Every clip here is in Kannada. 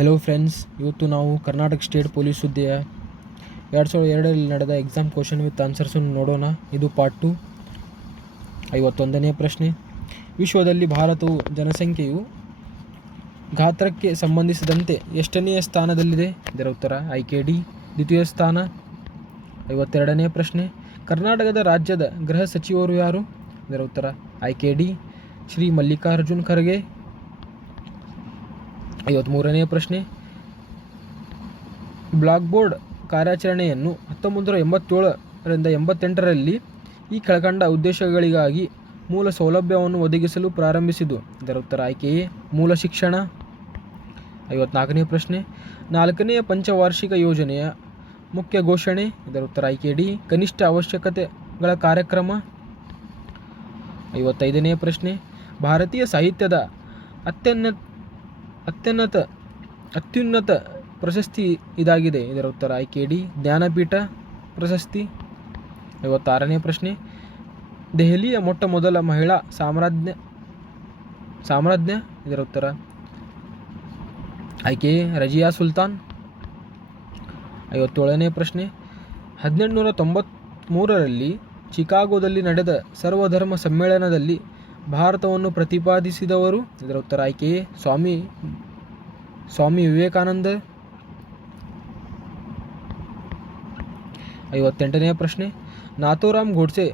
ಹೆಲೋ ಫ್ರೆಂಡ್ಸ್, ಇವತ್ತು ನಾವು ಕರ್ನಾಟಕ ಸ್ಟೇಟ್ ಪೊಲೀಸ್ ಹುದ್ದೆಯ 2002ರಲ್ಲಿ ನಡೆದ ಎಕ್ಸಾಮ್ ಕ್ವಶನ್ ವಿತ್ ಆನ್ಸರ್ಸನ್ನು ನೋಡೋಣ. ಇದು ಪಾರ್ಟ್ 2. 51ನೇ ಪ್ರಶ್ನೆ. ವಿಶ್ವದಲ್ಲಿ ಭಾರತವು ಜನಸಂಖ್ಯೆಯು ಗಾತ್ರಕ್ಕೆ ಸಂಬಂಧಿಸಿದಂತೆ ಎಷ್ಟನೆಯ ಸ್ಥಾನದಲ್ಲಿದೆ? ಇದರ ಉತ್ತರ ಆಯ್ಕೆ ಡಿ, ದ್ವಿತೀಯ ಸ್ಥಾನ. 52ನೇ ಪ್ರಶ್ನೆ. ಕರ್ನಾಟಕದ ರಾಜ್ಯದ ಗೃಹ ಸಚಿವರು ಯಾರು? ಇದರ ಉತ್ತರ ಆಯ್ಕೆ ಡಿ, ಶ್ರೀ ಮಲ್ಲಿಕಾರ್ಜುನ್ ಖರ್ಗೆ. 53ನೇ ಪ್ರಶ್ನೆ. ಬ್ಲಾಕ್ ಬೋರ್ಡ್ ಕಾರ್ಯಾಚರಣೆಯನ್ನು 1987ರಿಂದ 88ರಲ್ಲಿ ಈ ಕೆಳಕಂಡ ಉದ್ದೇಶಗಳಿಗಾಗಿ ಮೂಲ ಸೌಲಭ್ಯವನ್ನು ಒದಗಿಸಲು ಪ್ರಾರಂಭಿಸಿತು. ಇದರ ಉತ್ತರ ಆಯ್ಕೆ ಎ, ಮೂಲ ಶಿಕ್ಷಣ. 54ನೇ ಪ್ರಶ್ನೆ. 4ನೇ ಪಂಚವಾರ್ಷಿಕ ಯೋಜನೆಯ ಮುಖ್ಯ ಘೋಷಣೆ? ಇದರ ಉತ್ತರ ಆಯ್ಕೆ ಡಿ, ಕನಿಷ್ಠ ಅವಶ್ಯಕತೆಗಳ ಕಾರ್ಯಕ್ರಮ. 55ನೇ ಪ್ರಶ್ನೆ. ಭಾರತೀಯ ಸಾಹಿತ್ಯದ ಅತ್ಯುನ್ನತ ಪ್ರಶಸ್ತಿ ಇದಾಗಿದೆ. ಇದರ ಉತ್ತರ ಆಯ್ಕೆ ಡಿ, ಜ್ಞಾನಪೀಠ ಪ್ರಶಸ್ತಿ. 56ನೇ ಪ್ರಶ್ನೆ. ದೆಹಲಿಯ ಮೊಟ್ಟ ಮೊದಲ ಮಹಿಳಾ ಸಾಮ್ರಾಜ್ಞ? ಇದರ ಉತ್ತರ ಆಯ್ಕೆ ಎ, ರಜಿಯಾ ಸುಲ್ತಾನ್. 57ನೇ ಪ್ರಶ್ನೆ. 1893ರಲ್ಲಿ ಚಿಕಾಗೋದಲ್ಲಿ ನಡೆದ ಸರ್ವಧರ್ಮ ಸಮ್ಮೇಳನದಲ್ಲಿ ಭಾರತವನ್ನು ಪ್ರತಿಪಾದಿಸಿದವರು? ಇದರ ಉತ್ತರ ಆಯ್ಕೆ ಎ, ಸ್ವಾಮಿ ವಿವೇಕಾನಂದ. 58ನೇ ಪ್ರಶ್ನೆ. ನಾಥೂರಾಮ್ ಗೋಡ್ಸೆ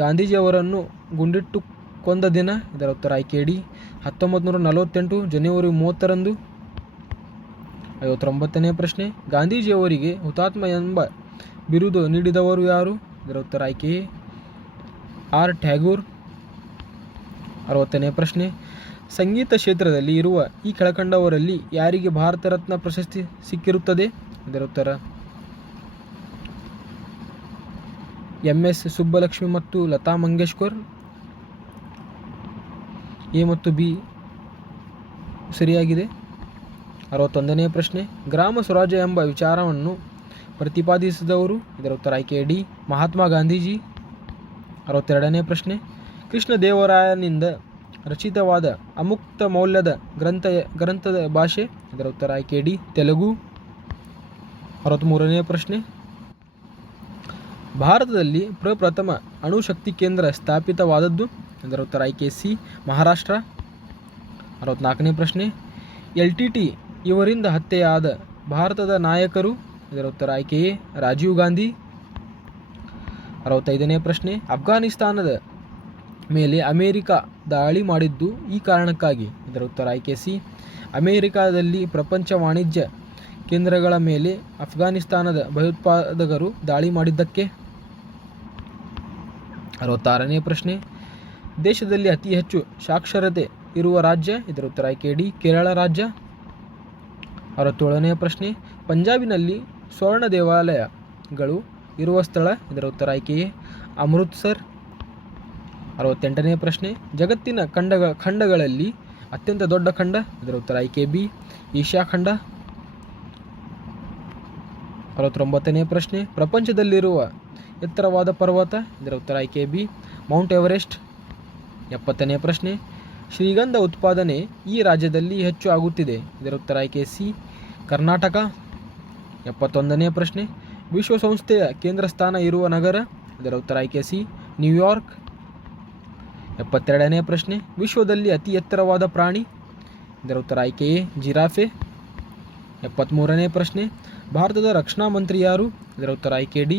ಗಾಂಧೀಜಿಯವರನ್ನು ಗುಂಡಿಟ್ಟು ಕೊಂದ ದಿನ? ಇದರ ಉತ್ತರ ಆಯ್ಕೆ ಡಿ, 1948 ಜನವರಿ 30ರಂದು. 59ನೇ ಪ್ರಶ್ನೆ. ಗಾಂಧೀಜಿಯವರಿಗೆ ಹುತಾತ್ಮ ಎಂಬ ಬಿರುದು ನೀಡಿದವರು ಯಾರು? ಇದರ ಉತ್ತರ ಆಯ್ಕೆ ಎ, ಆರ್ ಟ್ಯಾಗೂರ್. 60ನೇ ಪ್ರಶ್ನೆ. ಸಂಗೀತ ಕ್ಷೇತ್ರದಲ್ಲಿ ಇರುವ ಈ ಕೆಳಕಂಡವರಲ್ಲಿ ಯಾರಿಗೆ ಭಾರತ ರತ್ನ ಪ್ರಶಸ್ತಿ ಸಿಕ್ಕಿರುತ್ತದೆ? ಇದರ ಉತ್ತರ MS ಸುಬ್ಬಲಕ್ಷ್ಮಿ ಮತ್ತು ಲತಾ ಮಂಗೇಶ್ಕರ್. ಎ ಮತ್ತು ಬಿ ಸರಿಯಾಗಿದೆ. 61ನೇ ಪ್ರಶ್ನೆ. ಗ್ರಾಮ ಸ್ವರಾಜ್ಯ ಎಂಬ ವಿಚಾರವನ್ನು ಪ್ರತಿಪಾದಿಸಿದವರು? ಇದರ ಉತ್ತರ ಆಯ್ಕೆ ಡಿ, ಮಹಾತ್ಮ ಗಾಂಧೀಜಿ. 62ನೇ ಪ್ರಶ್ನೆ. ಕೃಷ್ಣದೇವರಾಯನಿಂದ ರಚಿತವಾದ ಅಮುಕ್ತ ಮೌಲ್ಯದ ಗ್ರಂಥದ ಭಾಷೆ? ಇದರ ಉತ್ತರ ಆಯ್ಕೆ ಡಿ, ತೆಲುಗು. 63ನೇ ಪ್ರಶ್ನೆ. ಭಾರತದಲ್ಲಿ ಪ್ರಪ್ರಥಮ ಅಣುಶಕ್ತಿ ಕೇಂದ್ರ ಸ್ಥಾಪಿತವಾದದ್ದು? ಇದರ ಉತ್ತರ ಆಯ್ಕೆ ಸಿ, ಮಹಾರಾಷ್ಟ್ರ. 64ನೇ ಪ್ರಶ್ನೆ. LTT ಇವರಿಂದ ಹತ್ಯೆಯಾದ ಭಾರತದ ನಾಯಕರು? ಇದರ ಉತ್ತರ ಆಯ್ಕೆ ಎ, ರಾಜೀವ್ ಗಾಂಧಿ. 65ನೇ ಪ್ರಶ್ನೆ. ಅಫ್ಘಾನಿಸ್ತಾನದ ಮೇಲೆ ಅಮೆರಿಕ ದಾಳಿ ಮಾಡಿದ್ದು ಈ ಕಾರಣಕ್ಕಾಗಿ? ಇದರ ಉತ್ತರ ಆಯ್ಕೆ ಸಿ, ಅಮೆರಿಕಾದಲ್ಲಿ ಪ್ರಪಂಚ ವಾಣಿಜ್ಯ ಕೇಂದ್ರಗಳ ಮೇಲೆ ಅಫ್ಘಾನಿಸ್ತಾನದ ಭಯೋತ್ಪಾದಕರು ದಾಳಿ ಮಾಡಿದ್ದಕ್ಕೆ. 66ನೇ ಪ್ರಶ್ನೆ. ದೇಶದಲ್ಲಿ ಅತಿ ಹೆಚ್ಚು ಸಾಕ್ಷರತೆ ಇರುವ ರಾಜ್ಯ? ಇದರ ಉತ್ತರ ಆಯ್ಕೆ ಡಿ, ಕೇರಳ ರಾಜ್ಯ. 67ನೇ ಪ್ರಶ್ನೆ. ಪಂಜಾಬಿನಲ್ಲಿ ಸ್ವರ್ಣ ದೇವಾಲಯಗಳು ಇರುವ ಸ್ಥಳ? ಇದರ ಉತ್ತರ ಆಯ್ಕೆ ಎ, ಅಮೃತ್ಸರ್. 68ನೇ ಪ್ರಶ್ನೆ. ಜಗತ್ತಿನ ಖಂಡಗಳಲ್ಲಿ ಅತ್ಯಂತ ದೊಡ್ಡ ಖಂಡ? ಇದರ ಉತ್ತರ ಆಯ್ಕೆ ಬಿ, ಏಷ್ಯಾ ಖಂಡ. 69ನೇ ಪ್ರಶ್ನೆ. ಪ್ರಪಂಚದಲ್ಲಿರುವ ಎತ್ತರವಾದ ಪರ್ವತ? ಇದರ ಉತ್ತರ ಆಯ್ಕೆ ಬಿ, ಮೌಂಟ್ ಎವರೆಸ್ಟ್. 70ನೇ ಪ್ರಶ್ನೆ. ಶ್ರೀಗಂಧ ಉತ್ಪಾದನೆ ಈ ರಾಜ್ಯದಲ್ಲಿ ಹೆಚ್ಚು ಆಗುತ್ತಿದೆ? ಇದರ ಉತ್ತರ ಆಯ್ಕೆ ಸಿ, ಕರ್ನಾಟಕ. 71ನೇ ಪ್ರಶ್ನೆ. ವಿಶ್ವಸಂಸ್ಥೆಯ ಕೇಂದ್ರ ಸ್ಥಾನ ಇರುವ ನಗರ? ಇದರ ಉತ್ತರ ಆಯ್ಕೆ ಸಿ, ನ್ಯೂಯಾರ್ಕ್. 72ನೇ ಪ್ರಶ್ನೆ. ವಿಶ್ವದಲ್ಲಿ ಅತಿ ಎತ್ತರವಾದ ಪ್ರಾಣಿ? ಇದರ ಉತ್ತರ ಆಯ್ಕೆ ಎ, ಜಿರಾಫೆ. 73ನೇ ಪ್ರಶ್ನೆ. ಭಾರತದ ರಕ್ಷಣಾ ಮಂತ್ರಿ ಯಾರು? ಇದರ ಉತ್ತರ ಆಯ್ಕೆ ಡಿ,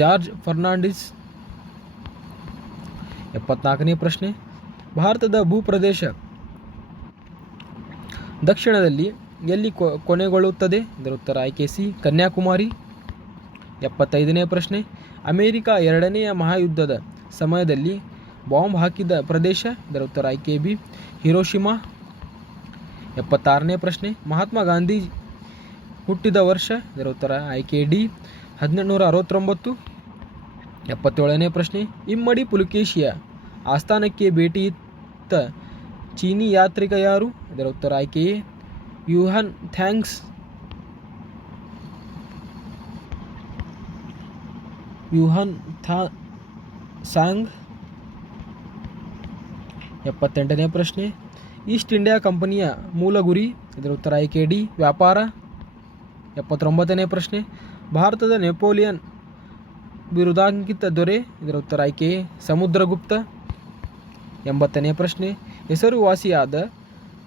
ಜಾರ್ಜ್ ಫರ್ನಾಂಡಿಸ್. 74ನೇ ಪ್ರಶ್ನೆ. ಭಾರತದ ಭೂಪ್ರದೇಶ ದಕ್ಷಿಣದಲ್ಲಿ ಎಲ್ಲಿ ಕೊನೆಗೊಳ್ಳುತ್ತದೆ? ಇದರ ಉತ್ತರ ಆಯ್ಕೆ ಸಿ, ಕನ್ಯಾಕುಮಾರಿ. 75ನೇ ಪ್ರಶ್ನೆ. ಅಮೆರಿಕ 2ನೇ ಮಹಾಯುದ್ಧದ ಸಮಯದಲ್ಲಿ ಬಾಂಬ್ ಹಾಕಿದ ಪ್ರದೇಶ? ಇದರ ಉತ್ತರ ಆಯ್ಕೆ ಬಿ, ಹಿರೋಶಿಮಾ. 76ನೇ ಪ್ರಶ್ನೆ. ಮಹಾತ್ಮ ಗಾಂಧಿ ಹುಟ್ಟಿದ ವರ್ಷ? ಇದರ ಉತ್ತರ ಆಯ್ಕೆ ಡಿ, 1869. 77ನೇ ಪ್ರಶ್ನೆ. ಇಮ್ಮಡಿ ಪುಲಕೇಶಿಯ ಆಸ್ಥಾನಕ್ಕೆ ಭೇಟಿ ಇತ್ತ ಚೀನಿ ಯಾತ್ರಿಕ ಯಾರು? ಇದರ ಉತ್ತರ ಆಯ್ಕೆ ಎ, ಯುಹಾನ್ ಸಾಂಗ್. 78ನೇ ಪ್ರಶ್ನೆ. ಈಸ್ಟ್ ಇಂಡಿಯಾ ಕಂಪನಿಯ ಮೂಲ ಗುರಿ, ಇದರ ಉತ್ತರ ಆಯ್ಕೆ ಡಿ ವ್ಯಾಪಾರ. 79ನೇ ಪ್ರಶ್ನೆ, ಭಾರತದ ನೆಪೋಲಿಯನ್ ಬಿರುದಾಂಕಿತ ದೊರೆ, ಇದರ ಉತ್ತರ ಆಯ್ಕೆ ಎ ಸಮುದ್ರಗುಪ್ತ. 80ನೇ ಪ್ರಶ್ನೆ, ಹೆಸರುವಾಸಿಯಾದ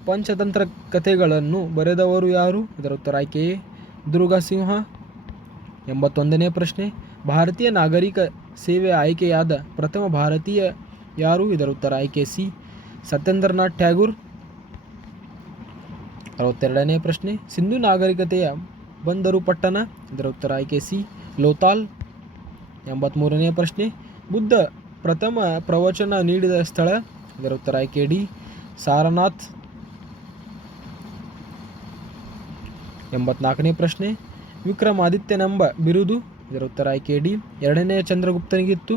ಪಂಚತಂತ್ರ ಕಥೆಗಳನ್ನು ಬರೆದವರು ಯಾರು, ಇದರ ಉತ್ತರ ಆಯ್ಕೆ ಎ ದುರ್ಗಸಿಂಹ. 81ನೇ ಪ್ರಶ್ನೆ, ಭಾರತೀಯ ನಾಗರಿಕ ಸೇವೆ ಆಯ್ಕೆಯಾದ ಪ್ರಥಮ ಭಾರತೀಯ ಯಾರು, ಇದರ ಉತ್ತರ ಆಯ್ಕೆ ಸಿ ಸತ್ಯೇಂದ್ರನಾಥ್ ಟ್ಯಾಗೂರ್. 62ನೇ ಪ್ರಶ್ನೆ, ಸಿಂಧು ನಾಗರಿಕತೆಯ ಬಂದರು ಪಟ್ಟಣ, ಇದರ ಉತ್ತರ ಆಯ್ಕೆ ಸಿ ಲೋತಾಲ್. 83ನೇ ಪ್ರಶ್ನೆ, ಬುದ್ಧ ಪ್ರಥಮ ಪ್ರವಚನ ನೀಡಿದ ಸ್ಥಳ, ಇದರ ಉತ್ತರ ಆಯ್ಕೆ ಡಿ ಸಾರನಾಥ್. 84ನೇ ಪ್ರಶ್ನೆ, ವಿಕ್ರಮಾದಿತ್ಯನೆಂಬ ಬಿರುದು, ಇದರ ಉತ್ತರ ಆಯ್ಕೆ ಡಿ ಎರಡನೇ ಚಂದ್ರಗುಪ್ತನಿಗಿತ್ತು.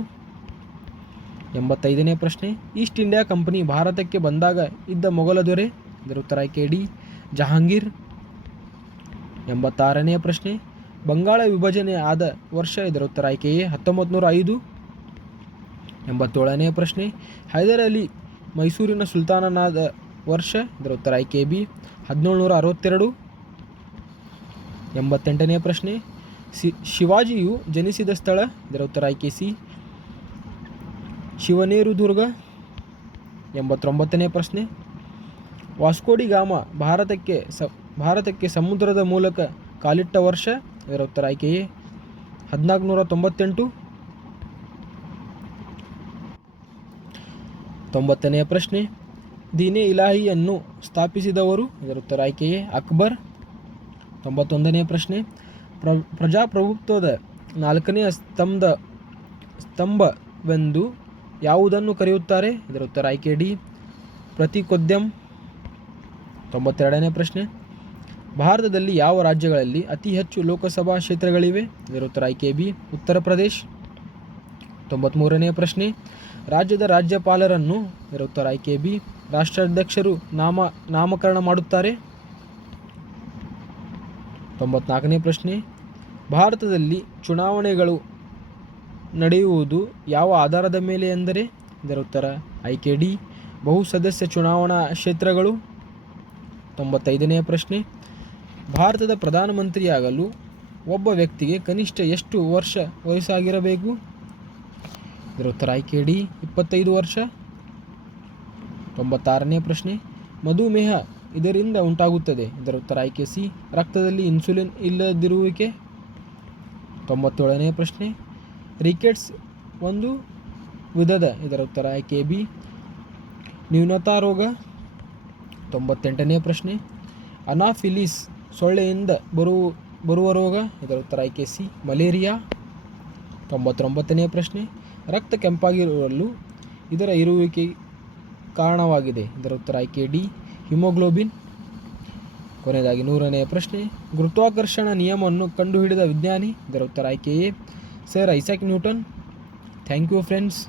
85ನೇ ಪ್ರಶ್ನೆ, ಈಸ್ಟ್ ಇಂಡಿಯಾ ಕಂಪನಿ ಭಾರತಕ್ಕೆ ಬಂದಾಗ ಇದ್ದ ಮೊಘಲ ದೊರೆ, ಇದರ ಉತ್ತರ ಆಯ್ಕೆ ಡಿ ಜಹಾಂಗೀರ್. 86ನೇ ಪ್ರಶ್ನೆ, ಬಂಗಾಳ ವಿಭಜನೆ ಆದ ವರ್ಷ, ಇದರ ಉತ್ತರ ಆಯ್ಕೆ ಎ 1905. 87ನೇ ಪ್ರಶ್ನೆ, ಹೈದರ್ ಅಲಿ ಮೈಸೂರಿನ ಸುಲ್ತಾನನಾದ ವರ್ಷ, ಇದರ ಉತ್ತರ ಆಯ್ಕೆ ಬಿ 1762. 88ನೇ ಪ್ರಶ್ನೆ, ಶಿವಾಜಿಯು ಜನಿಸಿದ ಸ್ಥಳ, ಇದರ ಉತ್ತರ ಆಯ್ಕೆ ಸಿ ಶಿವನೇರುದುರ್ಗ. 89ನೇ ಪ್ರಶ್ನೆ, ವಾಸ್ಕೋಡಿ ಗಾಮ ಭಾರತಕ್ಕೆ ಸಮುದ್ರದ ಮೂಲಕ ಕಾಲಿಟ್ಟ ವರ್ಷ, ಇದರ ಉತ್ತರ ಆಯ್ಕೆ ಎ 1498. 90ನೇ ಪ್ರಶ್ನೆ, ದೀನೆ ಇಲಾಹಿಯನ್ನು ಸ್ಥಾಪಿಸಿದವರು, ಇದರ ಉತ್ತರ ಆಯ್ಕೆ ಎ ಅಕ್ಬರ್. 91ನೇ ಪ್ರಶ್ನೆ, ಪ್ರಜಾಪ್ರಭುತ್ವದ 4ನೇ ಸ್ತಂಭವೆಂದು ಯಾವುದನ್ನು ಕರೆಯುತ್ತಾರೆ, ಇದರ ಉತ್ತರ ಆಯ್ಕೆ ಡಿ ಪ್ರತಿಕೋದ್ಯಮ್. 92ನೇ ಪ್ರಶ್ನೆ, ಭಾರತದಲ್ಲಿ ಯಾವ ರಾಜ್ಯಗಳಲ್ಲಿ ಅತಿ ಹೆಚ್ಚು ಲೋಕಸಭಾ ಕ್ಷೇತ್ರಗಳಿವೆ, ಇದರ ಉತ್ತರ ಆಯ್ಕೆ ಬಿ ಉತ್ತರ ಪ್ರದೇಶ್. 93ನೇ ಪ್ರಶ್ನೆ, ರಾಜ್ಯದ ರಾಜ್ಯಪಾಲರನ್ನು, ಇದರ ಉತ್ತರ ಆಯ್ಕೆ ಬಿ ರಾಷ್ಟ್ರಾಧ್ಯಕ್ಷರು ನಾಮಕರಣ ಮಾಡುತ್ತಾರೆ. 94ನೇ ಪ್ರಶ್ನೆ, ಭಾರತದಲ್ಲಿ ಚುನಾವಣೆಗಳು ನಡೆಯುವುದು ಯಾವ ಆಧಾರದ ಮೇಲೆ ಎಂದರೆ, ಇದರ ಉತ್ತರ ಆಯ್ಕೆ ಡಿ ಬಹುಸದಸ್ಯ ಚುನಾವಣಾ ಕ್ಷೇತ್ರಗಳು. 95ನೇ ಪ್ರಶ್ನೆ, ಭಾರತದ ಪ್ರಧಾನಮಂತ್ರಿಯಾಗಲು ಒಬ್ಬ ವ್ಯಕ್ತಿಗೆ ಕನಿಷ್ಠ ಎಷ್ಟು ವರ್ಷ ವಯಸ್ಸಾಗಿರಬೇಕು, ಇದರ ಉತ್ತರ ಆಯ್ಕೆ ಡಿ 25 ವರ್ಷ. 96ನೇ ಪ್ರಶ್ನೆ, ಮಧುಮೇಹ ಇದರಿಂದ ಉಂಟಾಗುತ್ತದೆ, ಇದರ ಉತ್ತರ ಆಯ್ಕೆ ಸಿ ರಕ್ತದಲ್ಲಿ ಇನ್ಸುಲಿನ್ ಇಲ್ಲದಿರುವಿಕೆ. 97ನೇ ಪ್ರಶ್ನೆ, ರಿಕೆಟ್ಸ್ ಒಂದು ವಿಧದ, ಇದರ ಉತ್ತರ ಆಯ್ಕೆ ಬಿ ನ್ಯೂನತಾ ರೋಗ. 98ನೇ ಪ್ರಶ್ನೆ, ಅನಾಫಿಲಿಸ್ ಸೊಳ್ಳೆಯಿಂದ ಬರುವ ರೋಗ, ಇದರ ಉತ್ತರ ಆಯ್ಕೆ ಸಿ ಮಲೇರಿಯಾ. 99ನೇ ಪ್ರಶ್ನೆ, ರಕ್ತ ಕೆಂಪಾಗಿರಲು ಇದರ ಇರುವಿಕೆ ಕಾರಣವಾಗಿದೆ, ಇದರ ಉತ್ತರ ಆಯ್ಕೆ ಡಿ ಹಿಮೋಗ್ಲೋಬಿನ್. ಕೊನೆಯದಾಗಿ 100ನೇ ಪ್ರಶ್ನೆ, ಗುರುತ್ವಾಕರ್ಷಣ ನಿಯಮವನ್ನು ಕಂಡುಹಿಡಿದ ವಿಜ್ಞಾನಿ, ಇದರ ಉತ್ತರ ಆಯ್ಕೆ A sir Isaac Newton. Thank you friends.